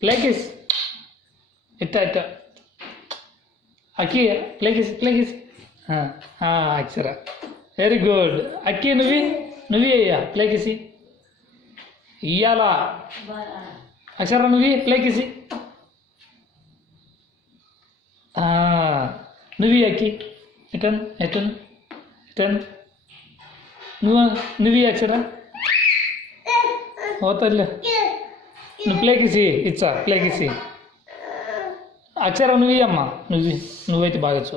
Play kiss. Itta. Aki, play kiss. Akshara. Very good. Aki, nuvi ayya, play kiss. Iyala. Akshara nuvi, play kiss. Nuvi Aki. Etan. Nuvi Akshara. Hotalla. Nu play kiss. Itcha, play kiss. అక్షర నువ్వు అమ్మా నువ్వైతే బాగచ్చు